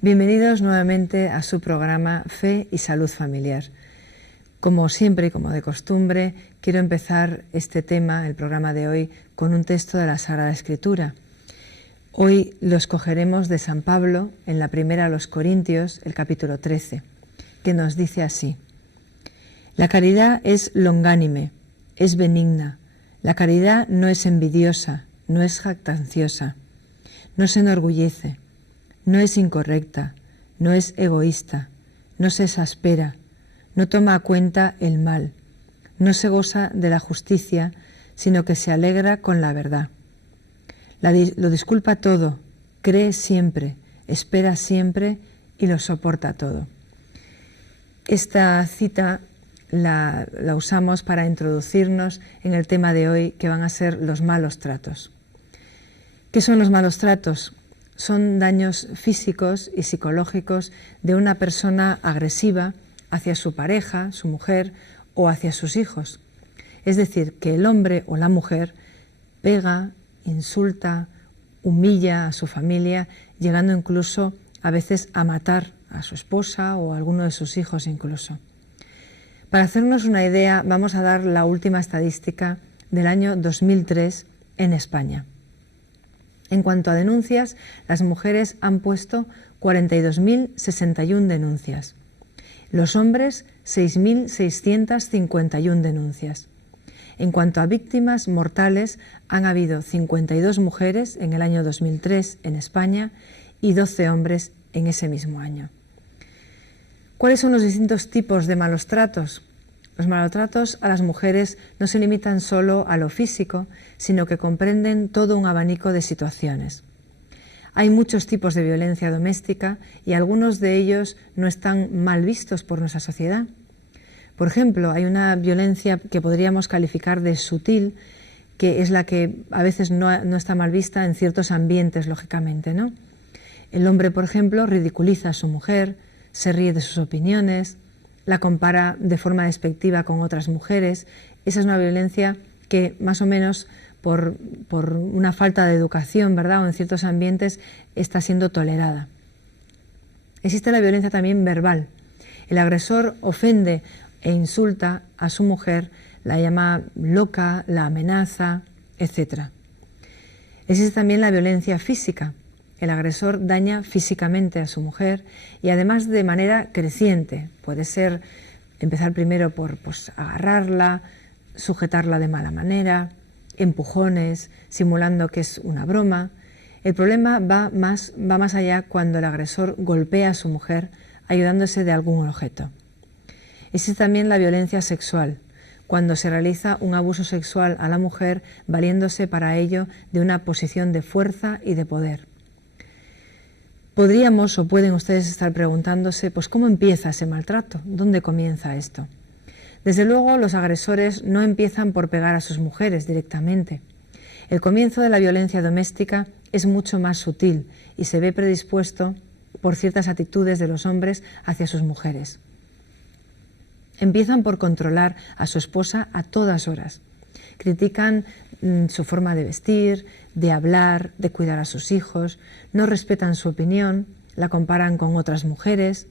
Bienvenidos nuevamente a su programa Fe y Salud Familiar. Como siempre y como de costumbre, quiero empezar este tema, el programa de hoy, con un texto de la Sagrada Escritura. Hoy lo escogeremos de San Pablo en la primera a los Corintios, el capítulo 13, que nos dice así: La caridad es longánime, es benigna. La caridad no es envidiosa, no es jactanciosa, no se enorgullece, no es incorrecta, no es egoísta, no se exaspera, no toma a cuenta el mal, no se goza de la justicia, sino que se alegra con la verdad. Lo disculpa todo, cree siempre, espera siempre y lo soporta todo. Esta cita la usamos para introducirnos en el tema de hoy, que van a ser los malos tratos. ¿Qué son los malos tratos? Son daños físicos y psicológicos de una persona agresiva hacia su pareja, su mujer o hacia sus hijos. Es decir, que el hombre o la mujer pega, insulta, humilla a su familia, llegando incluso a veces a matar a su esposa o a alguno de sus hijos incluso. Para hacernos una idea, vamos a dar la última estadística del año 2003 en España. En cuanto a denuncias, las mujeres han puesto 42.061 denuncias. Los hombres, 6.651 denuncias. En cuanto a víctimas mortales, han habido 52 mujeres en el año 2003 en España y 12 hombres en ese mismo año. ¿Cuáles son los distintos tipos de malos tratos? Los malos tratos a las mujeres no se limitan solo a lo físico, sino que comprenden todo un abanico de situaciones. Hay muchos tipos de violencia doméstica y algunos de ellos no están mal vistos por nuestra sociedad. Por ejemplo, hay una violencia que podríamos calificar de sutil, que es la que a veces no está mal vista en ciertos ambientes, lógicamente, ¿no? El hombre, por ejemplo, ridiculiza a su mujer, se ríe de sus opiniones, la compara de forma despectiva con otras mujeres. Esa es una violencia que más o menos por una falta de educación, ¿verdad?, o en ciertos ambientes está siendo tolerada. Existe la violencia también verbal. El agresor ofende e insulta a su mujer, la llama loca, la amenaza, etc. Existe también la violencia física. El agresor daña físicamente a su mujer y además de manera creciente. Puede ser empezar primero por agarrarla, sujetarla de mala manera, empujones, simulando que es una broma. El problema va más allá cuando el agresor golpea a su mujer ayudándose de algún objeto. Existe también la violencia sexual, cuando se realiza un abuso sexual a la mujer valiéndose para ello de una posición de fuerza y de poder. Podríamos o pueden ustedes estar preguntándose, pues ¿cómo empieza ese maltrato? ¿Dónde comienza esto? Desde luego, los agresores no empiezan por pegar a sus mujeres directamente. El comienzo de la violencia doméstica es mucho más sutil y se ve predispuesto por ciertas actitudes de los hombres hacia sus mujeres. Empiezan por controlar a su esposa a todas horas. Critican su forma de vestir, de hablar, de cuidar a sus hijos, no respetan su opinión, la comparan con otras mujeres.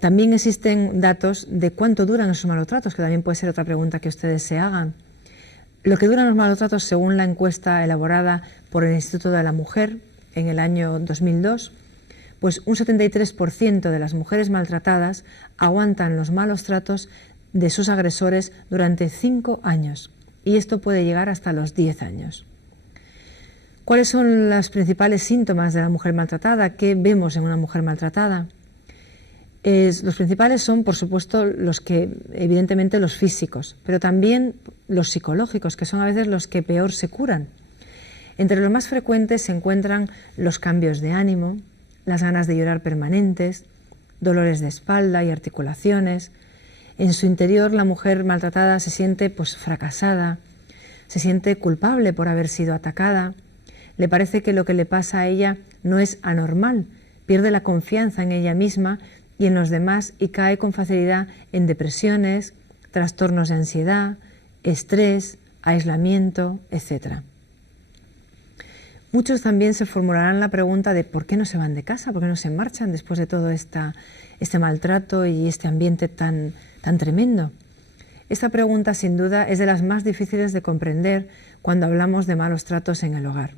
También existen datos de cuánto duran esos malos tratos, que también puede ser otra pregunta que ustedes se hagan. Lo que duran los malos tratos, según la encuesta elaborada por el Instituto de la Mujer en el año 2002, pues un 73% de las mujeres maltratadas aguantan los malos tratos de sus agresores durante 5 años, y esto puede llegar hasta los 10 años. ¿Cuáles son los principales síntomas de la mujer maltratada? ¿Qué vemos en una mujer maltratada? Los principales son, por supuesto, evidentemente los físicos, pero también los psicológicos, que son a veces los que peor se curan. Entre los más frecuentes se encuentran los cambios de ánimo, las ganas de llorar permanentes, dolores de espalda y articulaciones. En su interior, la mujer maltratada se siente fracasada, se siente culpable por haber sido atacada, le parece que lo que le pasa a ella no es anormal, pierde la confianza en ella misma y en los demás y cae con facilidad en depresiones, trastornos de ansiedad, estrés, aislamiento, etc. Muchos también se formularán la pregunta de por qué no se van de casa, por qué no se marchan después de todo este maltrato y este ambiente tan tremendo. Esta pregunta, sin duda, es de las más difíciles de comprender cuando hablamos de malos tratos en el hogar.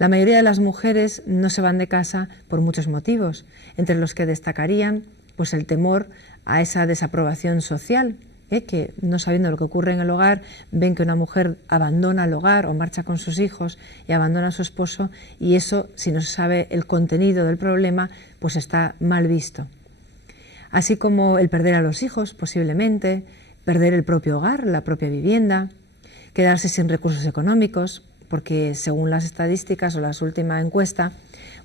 La mayoría de las mujeres no se van de casa por muchos motivos, entre los que destacarían pues, el temor a esa desaprobación social, que no sabiendo lo que ocurre en el hogar, ven que una mujer abandona el hogar o marcha con sus hijos y abandona a su esposo, y eso, si no se sabe el contenido del problema, pues está mal visto. Así como el perder a los hijos, posiblemente, perder el propio hogar, la propia vivienda, quedarse sin recursos económicos, porque según las estadísticas o la última encuesta,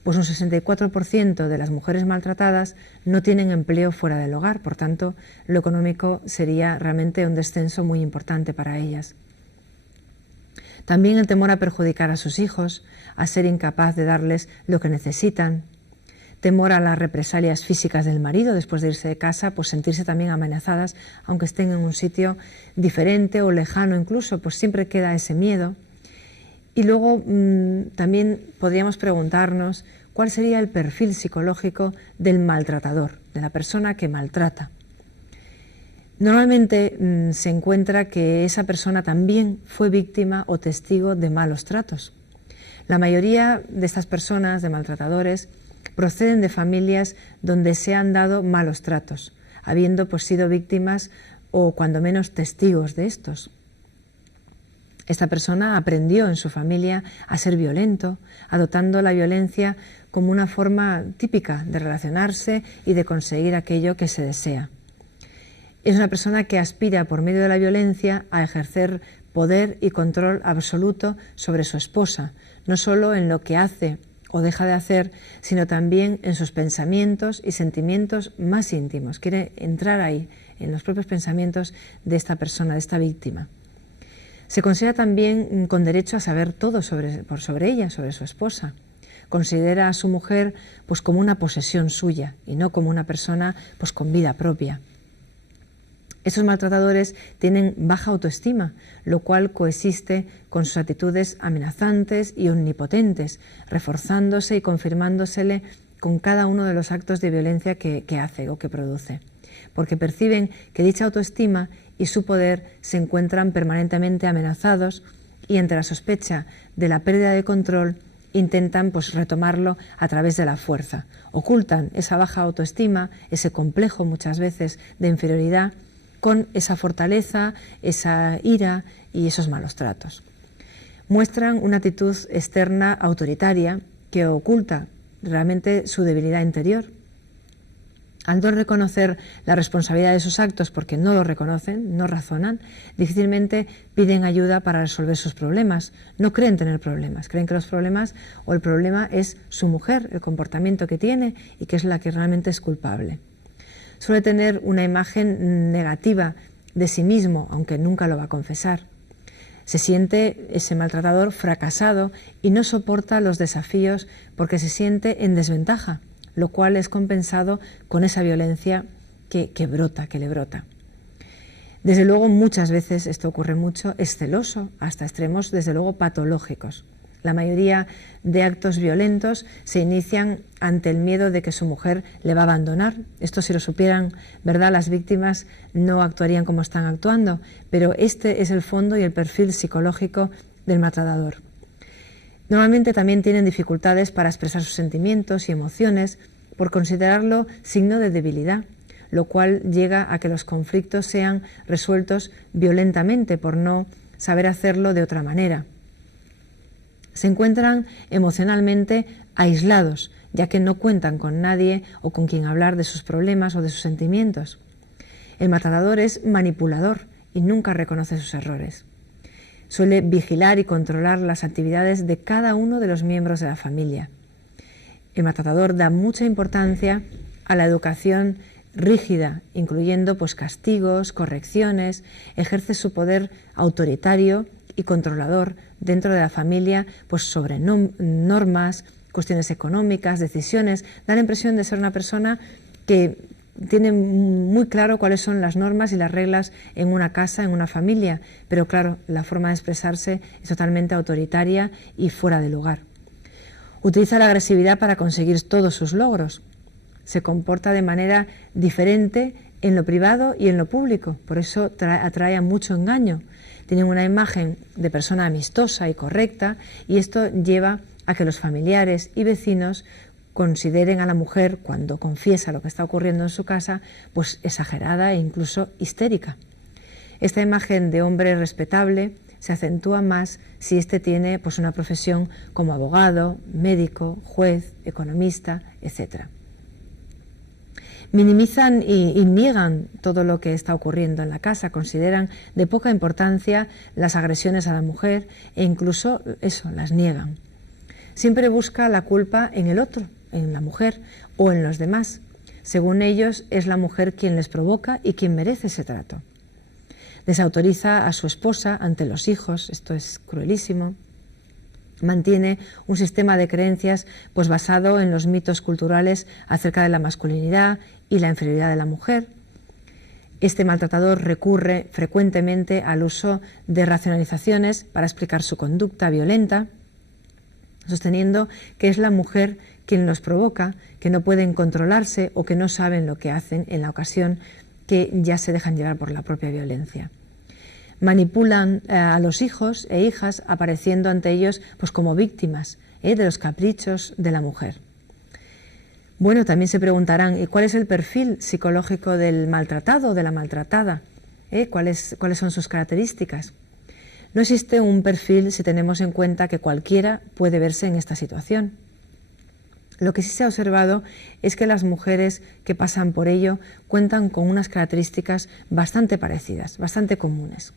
pues un 64% de las mujeres maltratadas no tienen empleo fuera del hogar, por tanto, lo económico sería realmente un descenso muy importante para ellas. También el temor a perjudicar a sus hijos, a ser incapaz de darles lo que necesitan, temor a las represalias físicas del marido después de irse de casa, pues sentirse también amenazadas, aunque estén en un sitio diferente o lejano incluso, pues siempre queda ese miedo. Y luego también podríamos preguntarnos cuál sería el perfil psicológico del maltratador, de la persona que maltrata. Normalmente se encuentra que esa persona también fue víctima o testigo de malos tratos. La mayoría de estas personas, de maltratadores, proceden de familias donde se han dado malos tratos, habiendo pues, sido víctimas o cuando menos testigos de estos. Esta persona aprendió en su familia a ser violento, adoptando la violencia como una forma típica de relacionarse y de conseguir aquello que se desea. Es una persona que aspira por medio de la violencia a ejercer poder y control absoluto sobre su esposa, no solo en lo que hace o deja de hacer, sino también en sus pensamientos y sentimientos más íntimos. Quiere entrar ahí, en los propios pensamientos de esta persona, de esta víctima. Se considera también con derecho a saber todo sobre ella, sobre su esposa. Considera a su mujer pues, como una posesión suya y no como una persona pues, con vida propia. Esos maltratadores tienen baja autoestima, lo cual coexiste con sus actitudes amenazantes y omnipotentes, reforzándose y confirmándosele con cada uno de los actos de violencia que hace o que produce, porque perciben que dicha autoestima y su poder se encuentran permanentemente amenazados y ante la sospecha de la pérdida de control intentan pues, retomarlo a través de la fuerza. Ocultan esa baja autoestima, ese complejo muchas veces de inferioridad con esa fortaleza, esa ira y esos malos tratos. Muestran una actitud externa autoritaria que oculta realmente su debilidad interior. Al no reconocer la responsabilidad de sus actos porque no lo reconocen, no razonan, difícilmente piden ayuda para resolver sus problemas. No creen tener problemas, creen que los problemas o el problema es su mujer, el comportamiento que tiene y que es la que realmente es culpable. Suele tener una imagen negativa de sí mismo, aunque nunca lo va a confesar. Se siente ese maltratador fracasado y no soporta los desafíos porque se siente en desventaja, lo cual es compensado con esa violencia que le brota. Desde luego, muchas veces, esto ocurre mucho, es celoso, hasta extremos, desde luego, patológicos. La mayoría de actos violentos se inician ante el miedo de que su mujer le va a abandonar. Esto, si lo supieran, ¿verdad?, las víctimas no actuarían como están actuando, pero este es el fondo y el perfil psicológico del maltratador. Normalmente también tienen dificultades para expresar sus sentimientos y emociones por considerarlo signo de debilidad, lo cual llega a que los conflictos sean resueltos violentamente por no saber hacerlo de otra manera. Se encuentran emocionalmente aislados, ya que no cuentan con nadie o con quien hablar de sus problemas o de sus sentimientos. El maltratador es manipulador y nunca reconoce sus errores. Suele vigilar y controlar las actividades de cada uno de los miembros de la familia. El maltratador da mucha importancia a la educación rígida, incluyendo pues, castigos, correcciones, ejerce su poder autoritario y controlador dentro de la familia pues, sobre normas, cuestiones económicas, decisiones. Da la impresión de ser una persona que tiene muy claro cuáles son las normas y las reglas en una casa, en una familia, pero claro, la forma de expresarse es totalmente autoritaria y fuera de lugar. Utiliza la agresividad para conseguir todos sus logros. Se comporta de manera diferente en lo privado y en lo público, por eso atrae a mucho engaño. Tienen una imagen de persona amistosa y correcta, y esto lleva a que los familiares y vecinos consideren a la mujer, cuando confiesa lo que está ocurriendo en su casa, pues exagerada e incluso histérica. Esta imagen de hombre respetable se acentúa más si éste tiene pues una profesión como abogado, médico, juez, economista, etc. Minimizan y niegan todo lo que está ocurriendo en la casa, consideran de poca importancia las agresiones a la mujer e incluso eso, las niegan. Siempre busca la culpa en el otro, en la mujer o en los demás. Según ellos, es la mujer quien les provoca y quien merece ese trato. Desautoriza a su esposa ante los hijos, esto es cruelísimo. Mantiene un sistema de creencias pues basado en los mitos culturales acerca de la masculinidad y la inferioridad de la mujer. Este maltratador recurre frecuentemente al uso de racionalizaciones para explicar su conducta violenta, sosteniendo que es la mujer quien los provoca, que no pueden controlarse o que no saben lo que hacen en la ocasión, que ya se dejan llevar por la propia violencia. Manipulan a los hijos e hijas apareciendo ante ellos pues como víctimas de los caprichos de la mujer. Bueno, también se preguntarán, ¿y cuál es el perfil psicológico del maltratado o de la maltratada? ¿Cuáles son sus características? No existe un perfil si tenemos en cuenta que cualquiera puede verse en esta situación. Lo que sí se ha observado es que las mujeres que pasan por ello cuentan con unas características bastante parecidas, bastante comunes.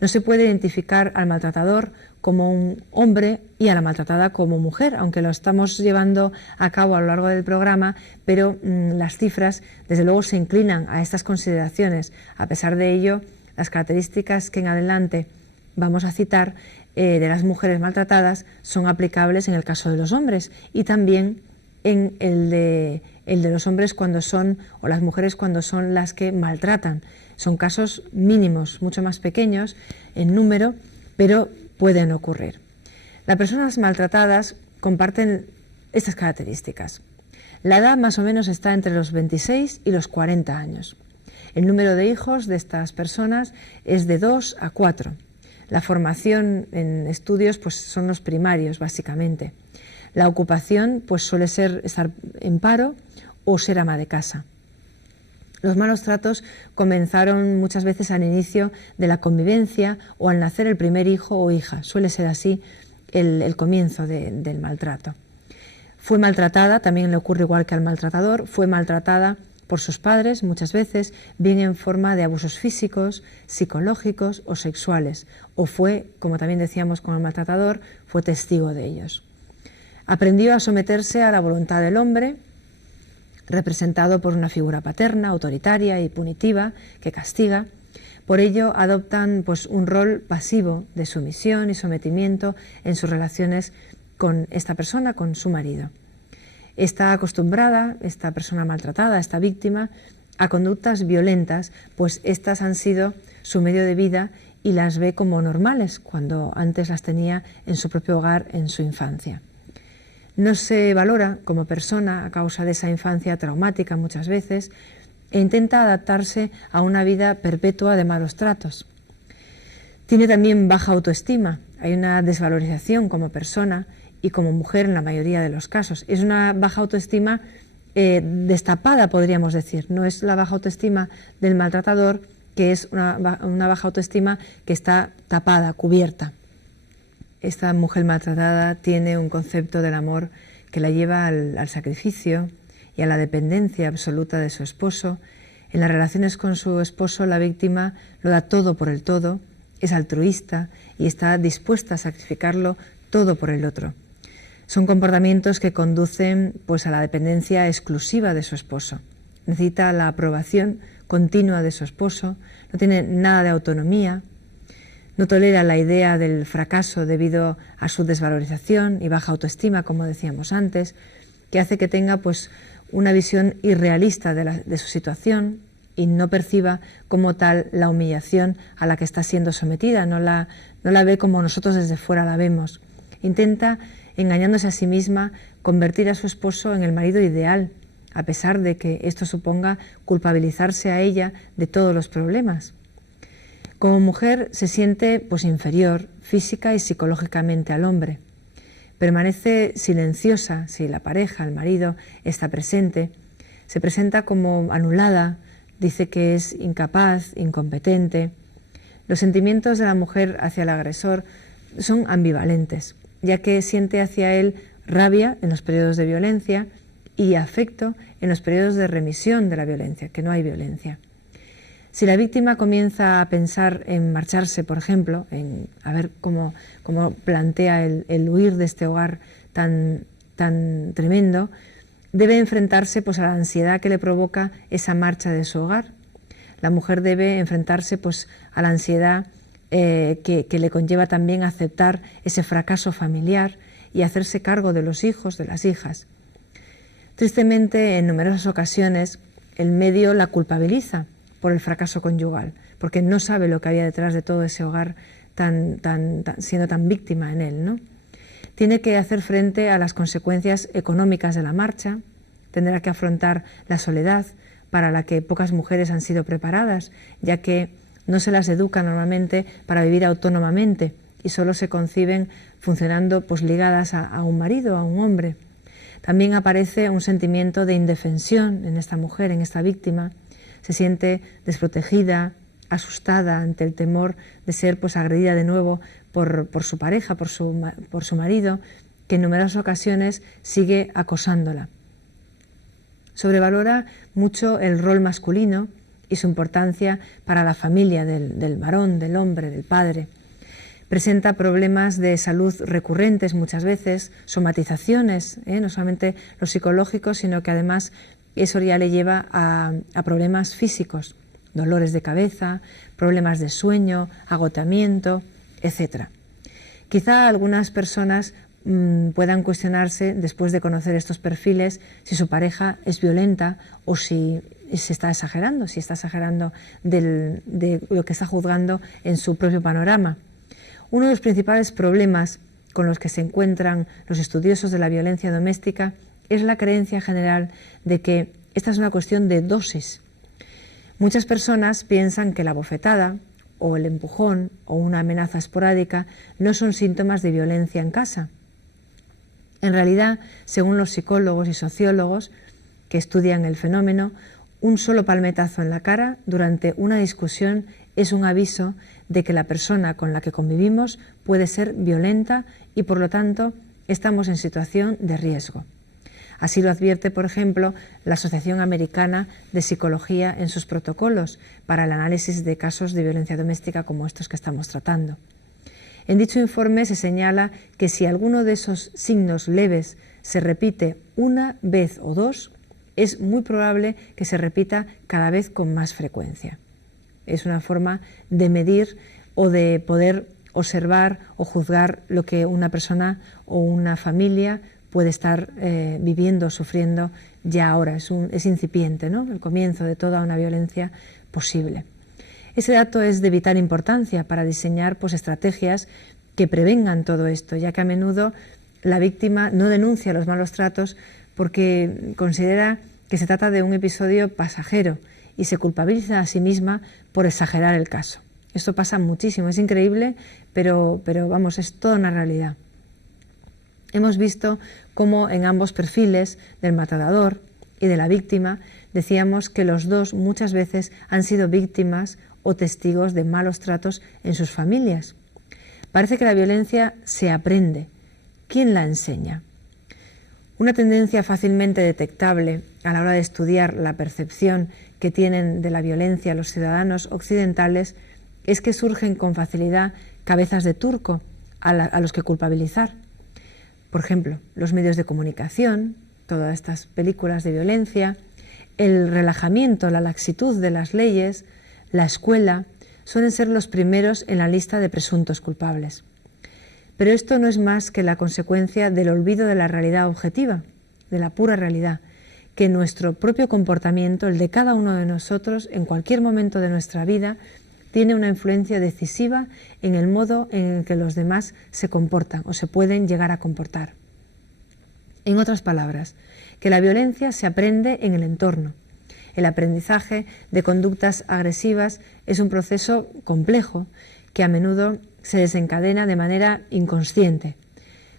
No se puede identificar al maltratador como un hombre y a la maltratada como mujer, aunque lo estamos llevando a cabo a lo largo del programa, pero las cifras desde luego se inclinan a estas consideraciones. A pesar de ello, las características que en adelante vamos a citar de las mujeres maltratadas son aplicables en el caso de los hombres y también en el de los hombres cuando son, o las mujeres cuando son las que maltratan. Son casos mínimos, mucho más pequeños en número, pero pueden ocurrir. Las personas maltratadas comparten estas características. La edad más o menos está entre los 26 y los 40 años. El número de hijos de estas personas es de 2 a 4. La formación en estudios pues, son los primarios, básicamente. La ocupación pues, suele ser estar en paro o ser ama de casa. Los malos tratos comenzaron muchas veces al inicio de la convivencia o al nacer el primer hijo o hija. Suele ser así el comienzo del maltrato. Fue maltratada, también le ocurre igual que al maltratador, fue maltratada por sus padres muchas veces, bien en forma de abusos físicos, psicológicos o sexuales, o fue, como también decíamos con el maltratador, fue testigo de ellos. Aprendió a someterse a la voluntad del hombre, representado por una figura paterna, autoritaria y punitiva, que castiga. Por ello adoptan pues, un rol pasivo de sumisión y sometimiento en sus relaciones con esta persona, con su marido. Está acostumbrada, esta persona maltratada, esta víctima, a conductas violentas, pues estas han sido su medio de vida y las ve como normales, cuando antes las tenía en su propio hogar, en su infancia. No se valora como persona a causa de esa infancia traumática muchas veces e intenta adaptarse a una vida perpetua de malos tratos. Tiene también baja autoestima, hay una desvalorización como persona y como mujer en la mayoría de los casos. Es una baja autoestima destapada, podríamos decir. No es la baja autoestima del maltratador, que es una baja autoestima que está tapada, cubierta. Esta mujer maltratada tiene un concepto del amor que la lleva al sacrificio y a la dependencia absoluta de su esposo. En las relaciones con su esposo, la víctima lo da todo por el todo, es altruista y está dispuesta a sacrificarlo todo por el otro. Son comportamientos que conducen pues, a la dependencia exclusiva de su esposo. Necesita la aprobación continua de su esposo, no tiene nada de autonomía, no tolera la idea del fracaso debido a su desvalorización y baja autoestima, como decíamos antes, que hace que tenga pues, una visión irrealista de su situación y no perciba como tal la humillación a la que está siendo sometida, no la ve como nosotros desde fuera la vemos. Intenta engañándose a sí misma, convertir a su esposo en el marido ideal, a pesar de que esto suponga culpabilizarse a ella de todos los problemas. Como mujer se siente pues inferior física y psicológicamente al hombre. Permanece silenciosa si la pareja, el marido, está presente. Se presenta como anulada, dice que es incapaz, incompetente. Los sentimientos de la mujer hacia el agresor son ambivalentes, ya que siente hacia él rabia en los periodos de violencia y afecto en los periodos de remisión de la violencia, que no hay violencia. Si la víctima comienza a pensar en marcharse, por ejemplo, en a ver cómo plantea el huir de este hogar tan tremendo, debe enfrentarse pues, a la ansiedad que le provoca esa marcha de su hogar. La mujer debe enfrentarse pues, a la ansiedad que le conlleva también aceptar ese fracaso familiar y hacerse cargo de los hijos, de las hijas. Tristemente, en numerosas ocasiones, el medio la culpabiliza por el fracaso conyugal, porque no sabe lo que había detrás de todo ese hogar siendo tan víctima en él, ¿no? Tiene que hacer frente a las consecuencias económicas de la marcha, tendrá que afrontar la soledad, para la que pocas mujeres han sido preparadas, ya que no se las educa normalmente para vivir autónomamente y solo se conciben funcionando pues, ligadas a un marido, a un hombre. También aparece un sentimiento de indefensión en esta mujer, en esta víctima. Se siente desprotegida, asustada ante el temor de ser pues, agredida de nuevo por su pareja, por su marido, que en numerosas ocasiones sigue acosándola. Sobrevalora mucho el rol masculino y su importancia para la familia del varón, del hombre, del padre. Presenta problemas de salud recurrentes muchas veces, somatizaciones, no solamente los psicológicos, sino que además eso ya le lleva a problemas físicos, dolores de cabeza, problemas de sueño, agotamiento, etc. Quizá algunas personas puedan cuestionarse, después de conocer estos perfiles, si su pareja es violenta o si se está exagerando, de lo que está juzgando en su propio panorama. Uno de los principales problemas con los que se encuentran los estudiosos de la violencia doméstica es la creencia general de que esta es una cuestión de dosis. Muchas personas piensan que la bofetada o el empujón o una amenaza esporádica no son síntomas de violencia en casa. En realidad, según los psicólogos y sociólogos que estudian el fenómeno, un solo palmetazo en la cara durante una discusión es un aviso de que la persona con la que convivimos puede ser violenta y, por lo tanto, estamos en situación de riesgo. Así lo advierte, por ejemplo, la Asociación Americana de Psicología en sus protocolos para el análisis de casos de violencia doméstica como estos que estamos tratando. En dicho informe se señala que si alguno de esos signos leves se repite una vez o dos, es muy probable que se repita cada vez con más frecuencia. Es una forma de medir o de poder observar o juzgar lo que una persona o una familia puede estar viviendo, sufriendo ya ahora. Es incipiente, ¿no? El comienzo de toda una violencia posible. Ese dato es de vital importancia para diseñar pues, estrategias que prevengan todo esto, ya que a menudo la víctima no denuncia los malos tratos porque considera que se trata de un episodio pasajero y se culpabiliza a sí misma por exagerar el caso. Esto pasa muchísimo, es increíble, pero vamos, es toda una realidad. Hemos visto cómo en ambos perfiles, del maltratador y de la víctima, decíamos que los dos muchas veces han sido víctimas o testigos de malos tratos en sus familias. Parece que la violencia se aprende. ¿Quién la enseña? Una tendencia fácilmente detectable a la hora de estudiar la percepción que tienen de la violencia los ciudadanos occidentales es que surgen con facilidad cabezas de turco a los que culpabilizar. Por ejemplo, los medios de comunicación, todas estas películas de violencia, el relajamiento, la laxitud de las leyes, la escuela, suelen ser los primeros en la lista de presuntos culpables. Pero esto no es más que la consecuencia del olvido de la realidad objetiva, de la pura realidad, que nuestro propio comportamiento, el de cada uno de nosotros, en cualquier momento de nuestra vida, tiene una influencia decisiva en el modo en el que los demás se comportan o se pueden llegar a comportar. En otras palabras, que la violencia se aprende en el entorno. El aprendizaje de conductas agresivas es un proceso complejo que a menudo se desencadena de manera inconsciente.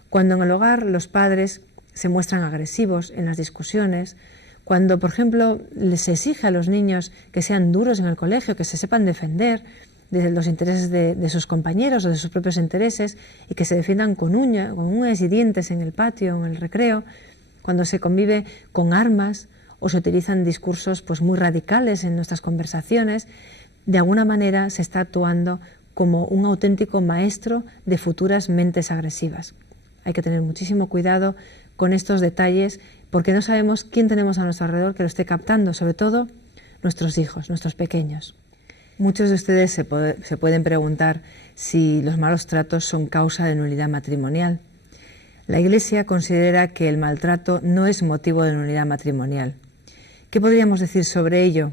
Cuando en el hogar los padres se muestran agresivos en las discusiones, cuando, por ejemplo, se exige a los niños que sean duros en el colegio, que se sepan defender de los intereses de sus compañeros o de sus propios intereses y que se defiendan con uñas y dientes en el patio, en el recreo, cuando se convive con armas o se utilizan discursos pues, muy radicales en nuestras conversaciones, de alguna manera se está actuando como un auténtico maestro de futuras mentes agresivas. Hay que tener muchísimo cuidado con estos detalles porque no sabemos quién tenemos a nuestro alrededor que lo esté captando, sobre todo nuestros hijos, nuestros pequeños. Muchos de ustedes se pueden preguntar si los malos tratos son causa de nulidad matrimonial. La Iglesia considera que el maltrato no es motivo de nulidad matrimonial. ¿Qué podríamos decir sobre ello?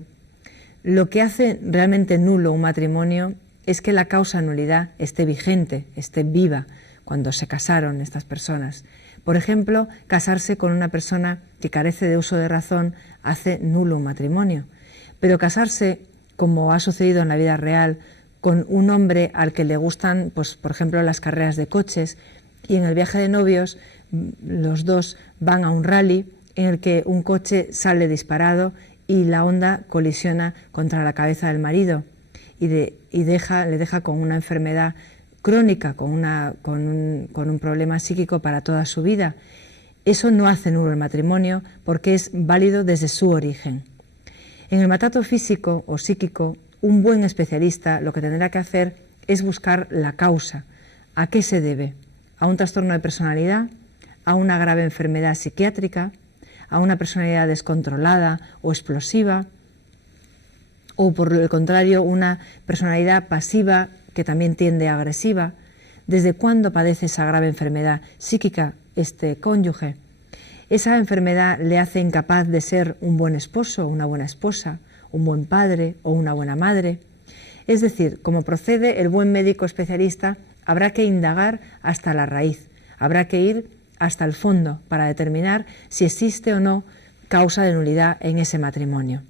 Lo que hace realmente nulo un matrimonio es que la causa de nulidad esté vigente, esté viva cuando se casaron estas personas. Por ejemplo, casarse con una persona que carece de uso de razón hace nulo un matrimonio. Pero casarse, como ha sucedido en la vida real, con un hombre al que le gustan, pues, por ejemplo, las carreras de coches, y en el viaje de novios los dos van a un rally en el que un coche sale disparado y la Honda colisiona contra la cabeza del marido y le deja con una enfermedad crónica, con un problema psíquico para toda su vida. Eso no hace nulo el matrimonio porque es válido desde su origen. En el maltrato físico o psíquico, un buen especialista lo que tendrá que hacer es buscar la causa. ¿A qué se debe? ¿A un trastorno de personalidad? ¿A una grave enfermedad psiquiátrica? ¿A una personalidad descontrolada o explosiva? ¿O por el contrario, una personalidad pasiva que también tiende a agresiva? ¿Desde cuándo padece esa grave enfermedad psíquica este cónyuge? ¿Esa enfermedad le hace incapaz de ser un buen esposo, una buena esposa, un buen padre o una buena madre? Es decir, como procede el buen médico especialista, habrá que indagar hasta la raíz, habrá que ir hasta el fondo para determinar si existe o no causa de nulidad en ese matrimonio.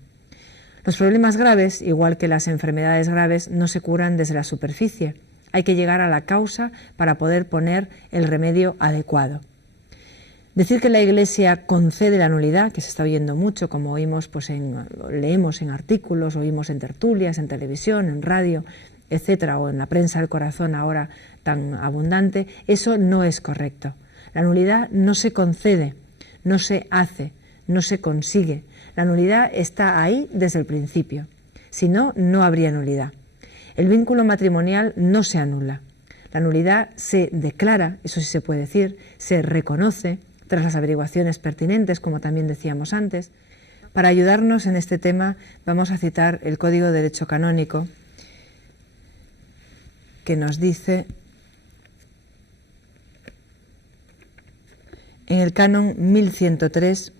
Los problemas graves, igual que las enfermedades graves, no se curan desde la superficie. Hay que llegar a la causa para poder poner el remedio adecuado. Decir que la Iglesia concede la nulidad, que se está oyendo mucho, como oímos, leemos en artículos, oímos en tertulias, en televisión, en radio, etcétera, o en la prensa del corazón ahora tan abundante, eso no es correcto. La nulidad no se concede, no se hace, no se consigue. La nulidad está ahí desde el principio. Si no, no habría nulidad. El vínculo matrimonial no se anula. La nulidad se declara, eso sí se puede decir, se reconoce tras las averiguaciones pertinentes, como también decíamos antes. Para ayudarnos en este tema vamos a citar el Código de Derecho Canónico, que nos dice en el canon 1103: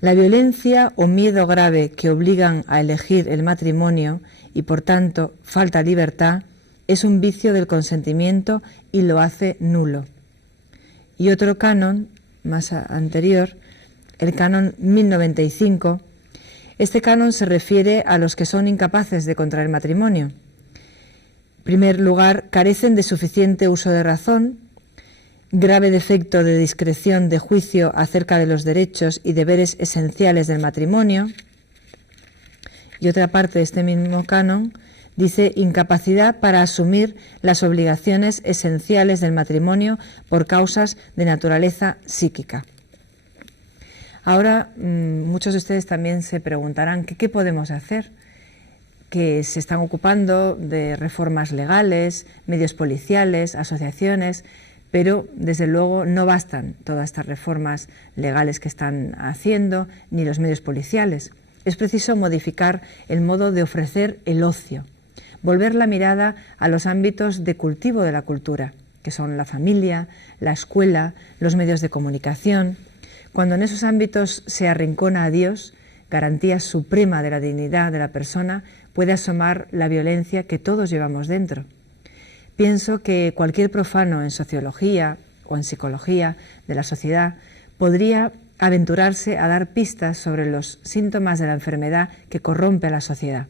la violencia o miedo grave que obligan a elegir el matrimonio y por tanto falta libertad es un vicio del consentimiento y lo hace nulo. Y otro canon más anterior, el canon 1095, este canon se refiere a los que son incapaces de contraer matrimonio. En primer lugar, carecen de suficiente uso de razón, grave defecto de discreción de juicio acerca de los derechos y deberes esenciales del matrimonio. Y otra parte de este mismo canon dice incapacidad para asumir las obligaciones esenciales del matrimonio por causas de naturaleza psíquica. Ahora, muchos de ustedes también se preguntarán ¿qué podemos hacer? Que se están ocupando de reformas legales, medios policiales, asociaciones, pero desde luego no bastan todas estas reformas legales que están haciendo, ni los medios policiales. Es preciso modificar el modo de ofrecer el ocio, volver la mirada a los ámbitos de cultivo de la cultura, que son la familia, la escuela, los medios de comunicación. Cuando en esos ámbitos se arrincona a Dios, garantía suprema de la dignidad de la persona, puede asomar la violencia que todos llevamos dentro. Pienso que cualquier profano en sociología o en psicología de la sociedad podría aventurarse a dar pistas sobre los síntomas de la enfermedad que corrompe a la sociedad.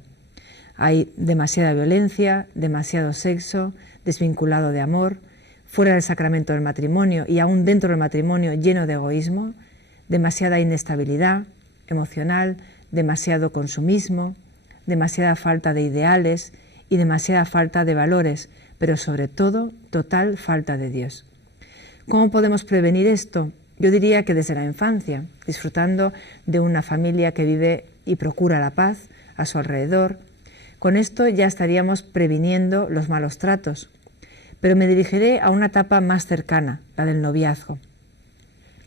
Hay demasiada violencia, demasiado sexo, desvinculado de amor, fuera del sacramento del matrimonio y aún dentro del matrimonio lleno de egoísmo, demasiada inestabilidad emocional, demasiado consumismo, demasiada falta de ideales y demasiada falta de valores, pero sobre todo total falta de Dios. ¿Cómo podemos prevenir esto? Yo diría que desde la infancia, disfrutando de una familia que vive y procura la paz a su alrededor. Con esto ya estaríamos previniendo los malos tratos. Pero me dirigiré a una etapa más cercana, la del noviazgo.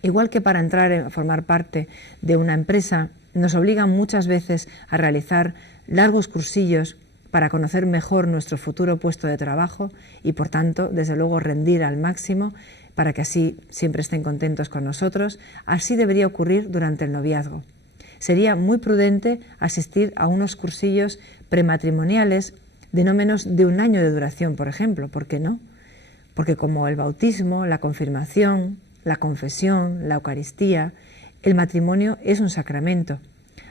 Igual que para entrar a formar parte de una empresa, nos obligan muchas veces a realizar largos cursillos para conocer mejor nuestro futuro puesto de trabajo y, por tanto, desde luego, rendir al máximo para que así siempre estén contentos con nosotros. Así debería ocurrir durante el noviazgo. Sería muy prudente asistir a unos cursillos prematrimoniales de no menos de 1 año de duración, por ejemplo. ¿Por qué no? Porque como el bautismo, la confirmación, la confesión, la Eucaristía, el matrimonio es un sacramento.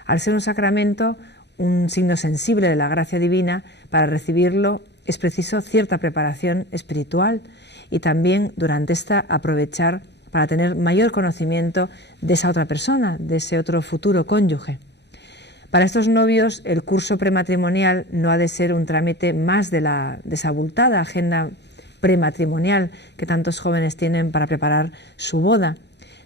Al ser un sacramento, un signo sensible de la gracia divina, para recibirlo es preciso cierta preparación espiritual y también durante esta aprovechar para tener mayor conocimiento de esa otra persona, de ese otro futuro cónyuge. Para estos novios, el curso prematrimonial no ha de ser un trámite más de la desabultada agenda prematrimonial que tantos jóvenes tienen para preparar su boda,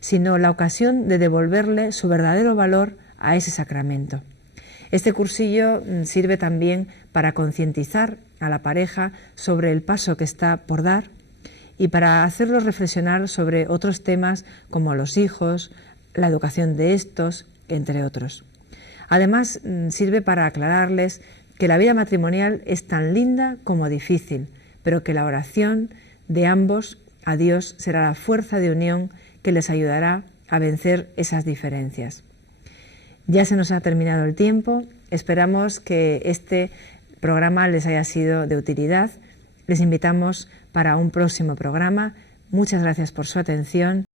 sino la ocasión de devolverle su verdadero valor a ese sacramento. Este cursillo sirve también para concientizar a la pareja sobre el paso que está por dar y para hacerlos reflexionar sobre otros temas como los hijos, la educación de estos, entre otros. Además, sirve para aclararles que la vida matrimonial es tan linda como difícil, pero que la oración de ambos a Dios será la fuerza de unión que les ayudará a vencer esas diferencias. Ya se nos ha terminado el tiempo, esperamos que este programa les haya sido de utilidad. Les invitamos para un próximo programa. Muchas gracias por su atención